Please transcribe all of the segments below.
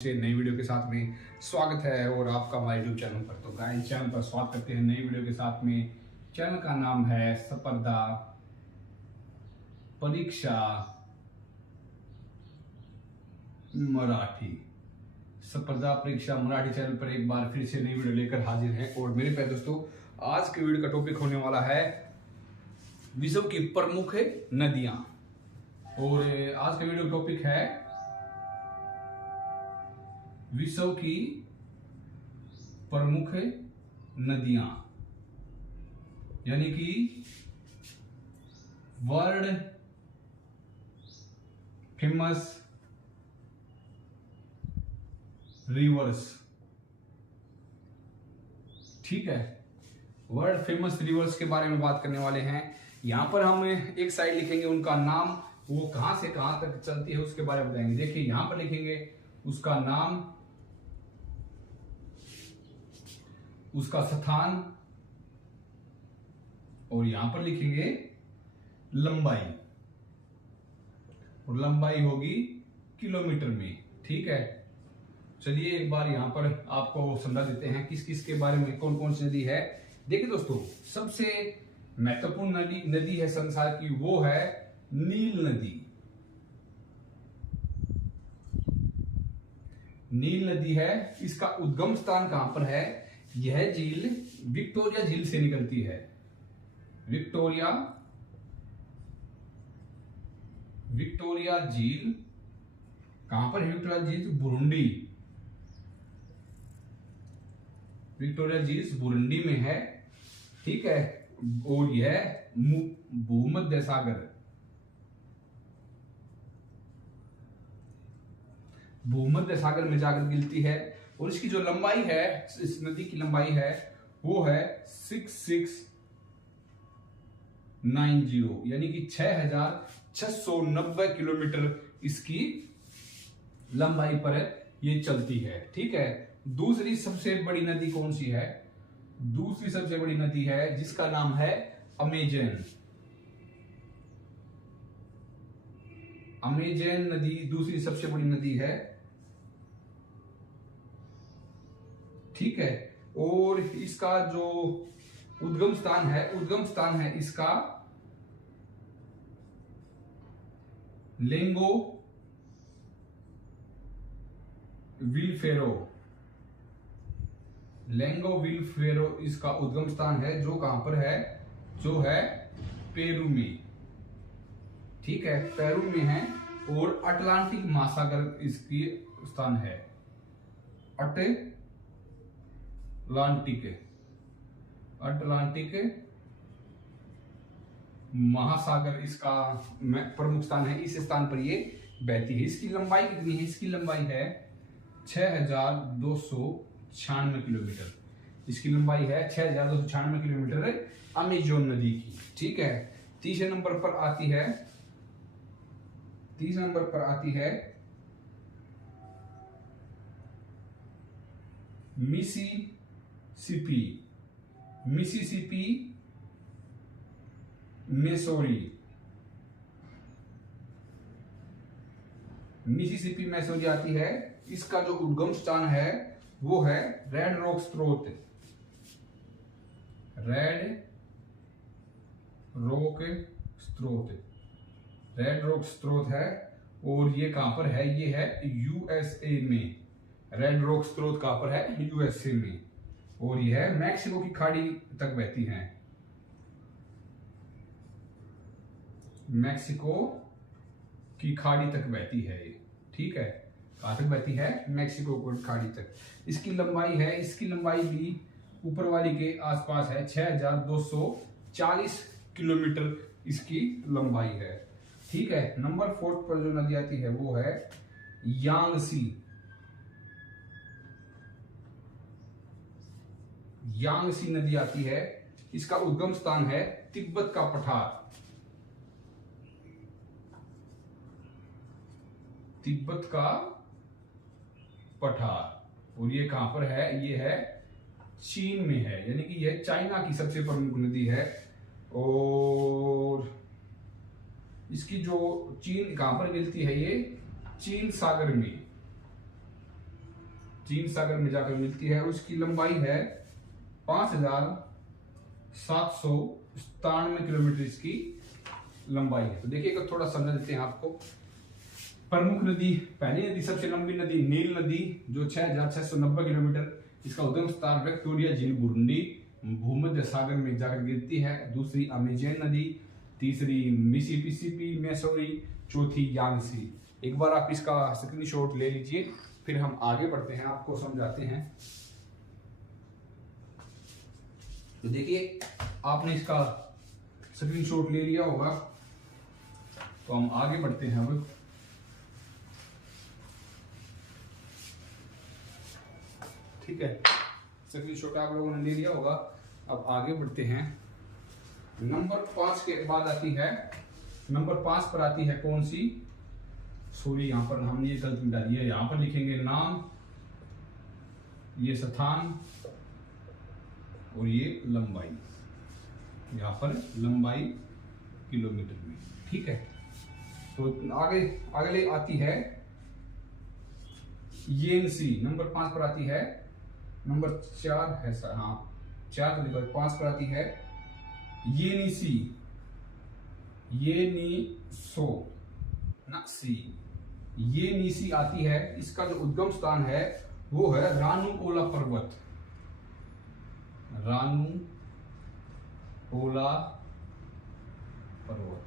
से नई वीडियो के साथ में स्वागत है और आपका हमारे यूट्यूब चैनल पर। तो गाइस चैनल पर स्वागत करते हैं नई वीडियो के साथ में। चैनल का नाम है स्पर्धा परीक्षा मराठी। स्पर्धा परीक्षा मराठी चैनल पर एक बार फिर से नई वीडियो लेकर हाजिर है। और मेरे प्यारे दोस्तों, आज के वीडियो का टॉपिक होने वाला है विश्व की प्रमुख नदियां। और आज का वीडियो टॉपिक है विश्व की प्रमुख नदियां, यानी कि वर्ल्ड फेमस रिवर्स। ठीक है, वर्ल्ड फेमस रिवर्स के बारे में बात करने वाले हैं। यहां पर हम एक साइड लिखेंगे उनका नाम, वो कहां से कहां तक चलती है उसके बारे में बताएंगे। देखिए यहां पर लिखेंगे उसका नाम, उसका स्थान, और यहां पर लिखेंगे लंबाई, और लंबाई होगी किलोमीटर में। ठीक है, चलिए एक बार यहां पर आपको समझा देते हैं किस किस के बारे में, कौन कौन सी नदी है। देखिए दोस्तों, सबसे महत्वपूर्ण नदी है संसार की, वो है नील नदी। नील नदी है, इसका उद्गम स्थान कहां पर है? यह झील विक्टोरिया झील से निकलती है। विक्टोरिया झील कहां पर है? विक्टोरिया झील बुरुंडी। विक्टोरिया झील बुरुंडी में है। ठीक है, और यह भूमध्य सागर, भूमध्य सागर में जाकर गिरती है। और इसकी जो लंबाई है, इस नदी की लंबाई है वो है 6690, यानी कि 6690 किलोमीटर इसकी लंबाई पर ये चलती है। ठीक है, दूसरी सबसे बड़ी नदी कौन सी है? दूसरी सबसे बड़ी नदी है जिसका नाम है अमेजन। अमेजन नदी दूसरी सबसे बड़ी नदी है। ठीक है, और इसका जो उद्गम स्थान है इसका लेंगो विलफेरो इसका उद्गम स्थान है, जो कहां पर है? जो है पेरू में। ठीक है, पेरू में है। और अटलांटिक महासागर इसकी स्थान है। अटलांटिक महासागर इसका प्रमुख स्थान है। इस स्थान पर ये बहती है। इसकी लंबाई कितनी है? इसकी लंबाई है 6296 किलोमीटर। इसकी लंबाई है 6296 किलोमीटर अमेजोन नदी की। ठीक है, तीसरे नंबर पर आती है मिसिसिपी मैसोरी आती है। इसका जो उद्गम स्थान है वो है रेड रॉक स्रोत है। और ये कहां पर है? ये है यूएसए में। रेड रॉक स्रोत कहां पर है? यूएसए में। और यह है मैक्सिको की खाड़ी तक बहती है। मैक्सिको की खाड़ी तक बहती है ये। ठीक है, कहां तक बहती है? मैक्सिको की खाड़ी तक। इसकी लंबाई भी ऊपर वाली के आसपास है। 6240 किलोमीटर इसकी लंबाई है। ठीक है, नंबर 4 पर जो नदी आती है वो है यांगसी नदी आती है। इसका उद्गम स्थान है तिब्बत का पठार। और ये कहां पर है? ये है चीन में है, यानी कि यह चाइना की सबसे प्रमुख नदी है। और इसकी जो चीन कहां पर गिरती है? ये चीन सागर में। चीन सागर में जाकर मिलती है। उसकी लंबाई है 5797 किलोमीटर इसकी लंबाई है। तो देखिए थोड़ा समझा देते हैं आपको। प्रमुख नदी, पहली नदी, सबसे लंबी नदी नील नदी जो 6690 किलोमीटर, इसका उद्गम स्थान विक्टोरिया झील बुरुंडी भूमध्य सागर में जाकर गिरती है। दूसरी अमेजन नदी, तीसरी मिसिसिपी मैसोरी, चौथी यांगसी। एक बार आप इसका स्क्रीनशॉट ले लीजिए, फिर हम आगे बढ़ते हैं, आपको समझाते हैं। तो देखिए आपने इसका स्क्रीनशॉट ले लिया होगा, तो हम आगे बढ़ते हैं अब। ठीक है, स्क्रीनशॉट आप लोगों ने ले लिया होगा। अब आगे बढ़ते हैं। नंबर 5 के बाद आती है, नंबर 5 पर आती है कौन सी, सॉरी यहाँ पर हमने ये गलती डाली है। यहाँ पर लिखेंगे नाम, ये स्थान और ये लंबाई, यहाँ पर लंबाई किलोमीटर में। ठीक है, तो आगे अगले आती है येनसी। नंबर 5 पर आती है, नंबर 4 है सर, हाँ 4 तो लिखा, 5 पर आती है येनिसी, येनिसो ना सी, येनिसी आती है। इसका जो उद्गम स्थान है वो है रानू ओला पर्वत, रानू ओला पर्वत।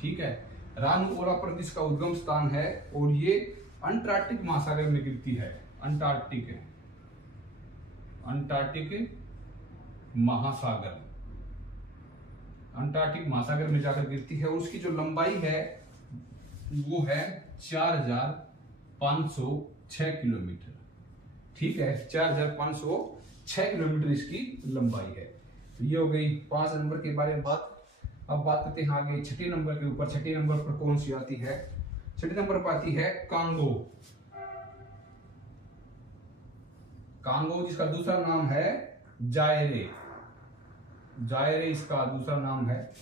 ठीक है, रानू ओला पर्वत इसका उद्गम स्थान है और ये अंटार्कटिक महासागर में गिरती है। अंटार्कटिक महासागर, अंटार्कटिक महासागर में जाकर गिरती है। उसकी जो लंबाई है वो है 4506 किलोमीटर। ठीक है, 4506 किलोमीटर इसकी लंबाई है। तो ये हो गई 5 नंबर के बारे में बात। अब बात करते हैं आगे 6 नंबर के ऊपर। 6 नंबर पर कौन सी आती है, 6 नंबर पर आती है कांगो। कांगो जिसका दूसरा नाम है जायरे, जायरे इसका दूसरा नाम है।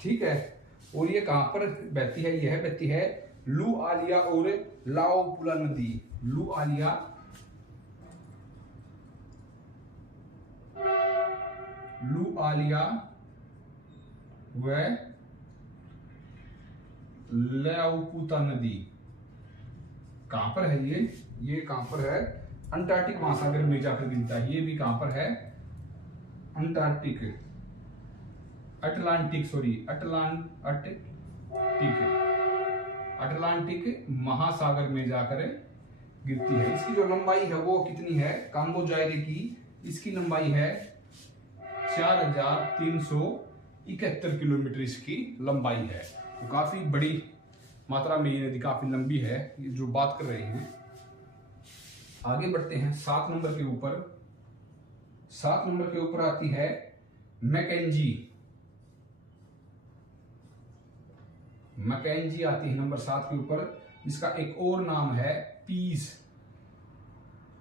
ठीक है, और ये कहां पर बहती है, यह बहती है लू आलिया और लाओपुला नदी। लू आलिया, लू आलिया व लाओपुता नदी कहां पर है ये कहां पर है, अंटार्कटिक महासागर में जाकर गिरता है। ये भी कहां पर है, अंटार्कटिक, अटलांटिक, सॉरी अटलांटिक महासागर में जाकर गिरती है। इसकी जो लंबाई है वो कितनी है, कांगो जायरे की इसकी लंबाई है 4371 किलोमीटर इसकी लंबाई है। तो काफी बड़ी मात्रा में ये नदी काफी लंबी है, जो बात कर रहे हैं। आगे बढ़ते हैं 7 नंबर के ऊपर। 7 नंबर के ऊपर आती है मैकेंजी। मैकेंजी आती है नंबर 7 के ऊपर, जिसका एक और नाम है पीस।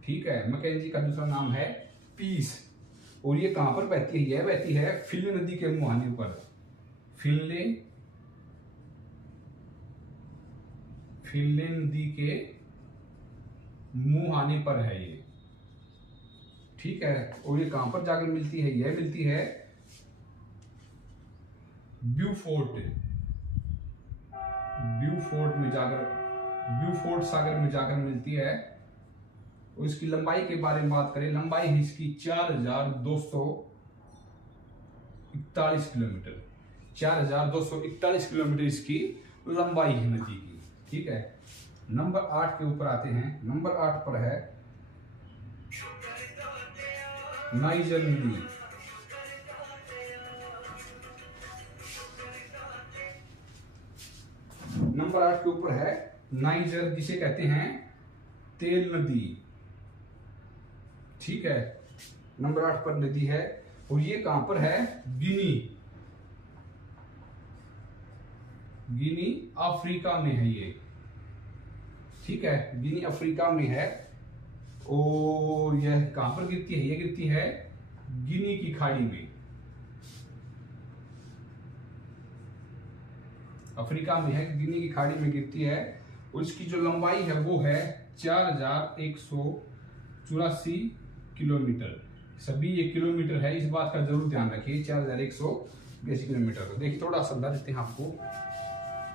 ठीक है, मैकेंजी का दूसरा नाम है पीस। और ये कहां पर बहती है, यह बहती है फिनले नदी के मुहाने पर। फिनले नदी के मुहाने पर है ये। ठीक है, और ये कहां पर जाकर मिलती है, यह मिलती है ब्यूफोर्ट में जाकर, ब्यूफोर्ट सागर में जाकर मिलती है। और इसकी लंबाई के बारे में बात करें, लंबाई है इसकी 4241 किलोमीटर। 4241 किलोमीटर इसकी लंबाई है नदी की। ठीक है, नंबर 8 के ऊपर आते हैं। नंबर 8 पर है नाइजर नदी। नंबर 8 के ऊपर है नाइजर, जिसे कहते हैं तेल नदी। ठीक है, नंबर 8 पर नदी है और ये कहां पर है, गिनी अफ्रीका में है ये। ठीक है, गिनी अफ्रीका में है। और यह कहां पर गिरती है, यह गिरती है गिनी की खाड़ी में, अफ्रीका में है, गिनी की खाड़ी में गिरती है। और इसकी जो लंबाई है वो है 4100 84 किलोमीटर। सभी ये किलोमीटर है, इस बात का जरूर ध्यान रखिए। 4182 किलोमीटर। तो देखिए थोड़ा समझा देते हैं आपको।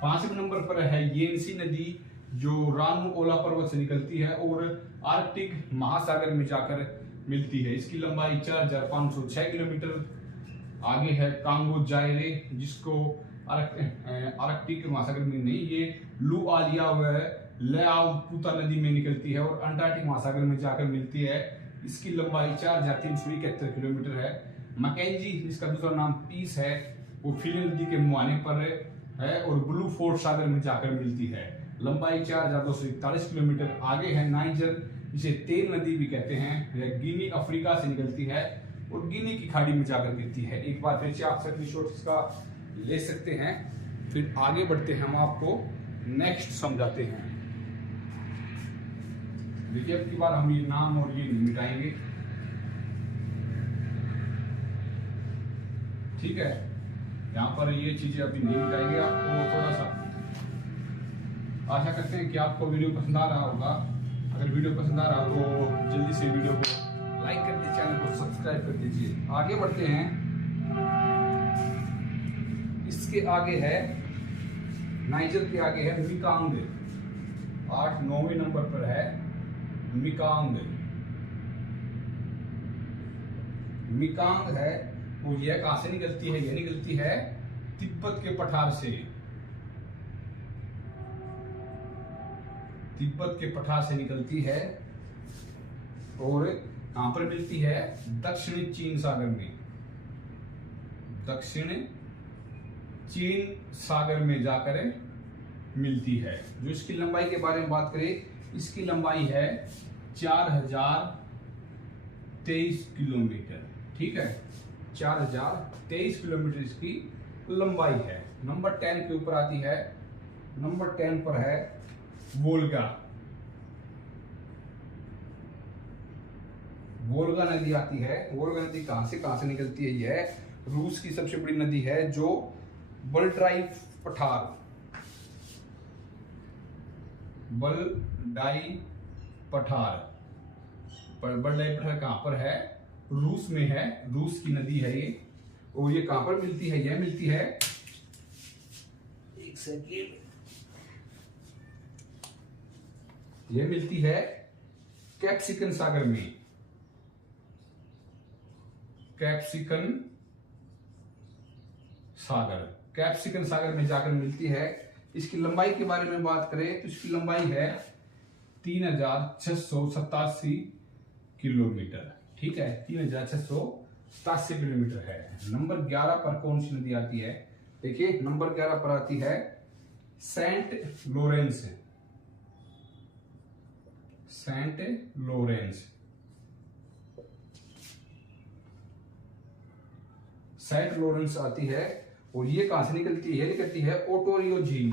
5वें नंबर पर है येनसी नदी, जो रानू-ओला पर्वत से निकलती है और आर्कटिक महासागर में जाकर मिलती है। इसकी लंबाई 4506 किलोमीटर। आगे है कांगो जायरे, जिसको आर्कटिक महासागर में नहीं, ये लुआलिया व लेआउपुता नदी में निकलती है और अंटार्कटिक महासागर में जाकर मिलती है। इसकी लंबाई 4371 किलोमीटर है। मैकेंजी, जिसका दूसरा नाम पीस है, वो फिलिन नदी के मुहाने पर है और ब्लू फोर्ट सागर में जाकर मिलती है। लंबाई 4241 किलोमीटर। आगे है नाइजर, जिसे तेल नदी भी कहते हैं। यह गिनी अफ्रीका से निकलती है और गिनी की खाड़ी में जाकर गिरती है। एक बार फिर से आप स्क्रीनशॉट इसका ले सकते हैं। फिर आगे बढ़ते हैं, हम आपको नेक्स्ट समझाते हैं। देखिए अब की बार हम ये नाम और ये नहीं मिटाएंगे, ठीक है। यहाँ पर ये चीजें अभी नहीं मिटाएंगे। आपको थोड़ा सा आशा करते हैं कि आपको वीडियो पसंद आ रहा होगा। अगर वीडियो पसंद आ रहा हो तो जल्दी से वीडियो को लाइक कर दीजिए, चैनल को सब्सक्राइब कर दीजिए। आगे बढ़ते हैं। इसके आगे है नाइजर के आगे है मिकांग। 8-9वें नंबर पर है मिकांग। मिकांग है वो, यह कहां से निकलती है? यह निकलती है तिब्बत के पठार से। तिब्बत के पठार से निकलती है और कहां पर मिलती है? दक्षिणी चीन सागर में। दक्षिण चीन सागर में जाकर मिलती है। जो इसकी लंबाई के बारे में बात करें, इसकी लंबाई है 4023 किलोमीटर, ठीक है। 4023 किलोमीटर इसकी लंबाई है। नंबर 10 के ऊपर आती है। नंबर 10 पर है वोल्गा। वोल्गा नदी आती है। वोल्गा नदी कहां से निकलती है? यह रूस की सबसे बड़ी नदी है, जो बल्डाई पठार कहां पर है? रूस में है। रूस की नदी है ये। और ये कहां पर मिलती है? यह मिलती है, एक सेकेंड, यह मिलती है कैप्सिकन सागर में। कैप्सिकन सागर में जाकर मिलती है। इसकी लंबाई के बारे में बात करें तो इसकी लंबाई है 3687 किलोमीटर, ठीक है। 3687 किलोमीटर है। नंबर 11 पर कौन सी नदी आती है? देखिए नंबर 11 पर आती है सेंट लॉरेंस। सेंट लॉरेंस आती है और ये कहां से निकलती है? ये निकलती है ओटोरियो झील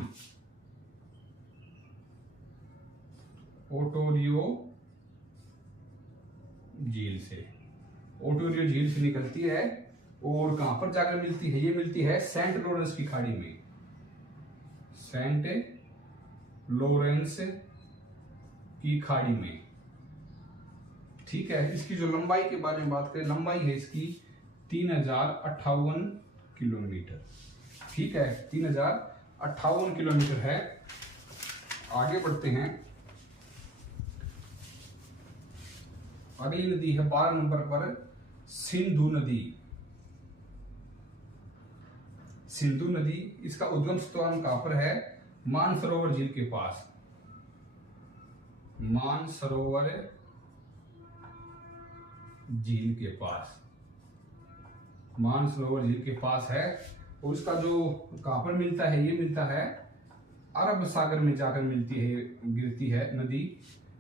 से निकलती है और कहां पर जाकर मिलती है? ये मिलती है सेंट लॉरेंस की खाड़ी में। सेंट लॉरेंस की खाड़ी में, ठीक है। इसकी जो लंबाई के बारे में बात करें, लंबाई है इसकी 3058 किलोमीटर, ठीक है। 3058 किलोमीटर है। आगे बढ़ते हैं। अगली नदी है 12 नंबर पर सिंधु नदी। इसका उद्गम स्थान कहां पर है? मानसरोवर झील के पास। मानसरोवर झील के पास है। और इसका जो कहां पर मिलता है? ये मिलता है अरब सागर में जाकर गिरती है नदी।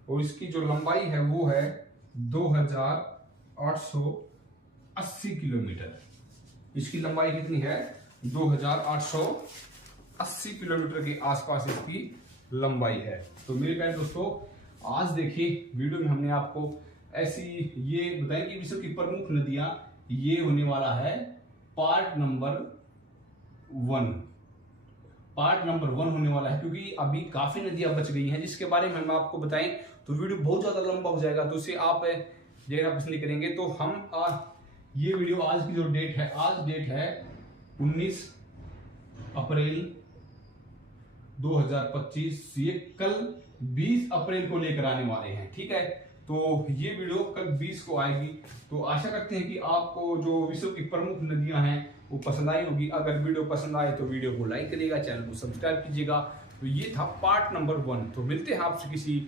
और इसकी जो लंबाई है वो है 2880 किलोमीटर। इसकी लंबाई कितनी है? 2880 किलोमीटर के आसपास इसकी लंबाई है। तो मेरे प्यारे दोस्तों, आज देखिए वीडियो में हमने आपको ऐसी ये बताया कि विश्व की प्रमुख नदियां, ये होने वाला है पार्ट नंबर 1 होने वाला है, क्योंकि अभी काफी नदियां बच गई हैं जिसके बारे में हम आपको बताएं तो वीडियो बहुत ज़्यादा लंबा हो जाएगा, तो उसे आप देखना पसंद नहीं करेंगे। तो हम ये वीडियो आज की जो डेट है, आज डेट है 19 अप्रैल 2025, ये कल 20 अप्रैल को लेकर आने वाले हैं, ठीक है। तो ये वीडियो कल 20 को आएगी। तो आशा करते हैं कि आपको जो विश्व की प्रमुख नदियां हैं वो पसंद आई होगी। अगर वीडियो पसंद आए तो वीडियो को लाइक करिएगा, चैनल को सब्सक्राइब कीजिएगा। तो ये था पार्ट नंबर 1। तो मिलते हैं आपसे किसी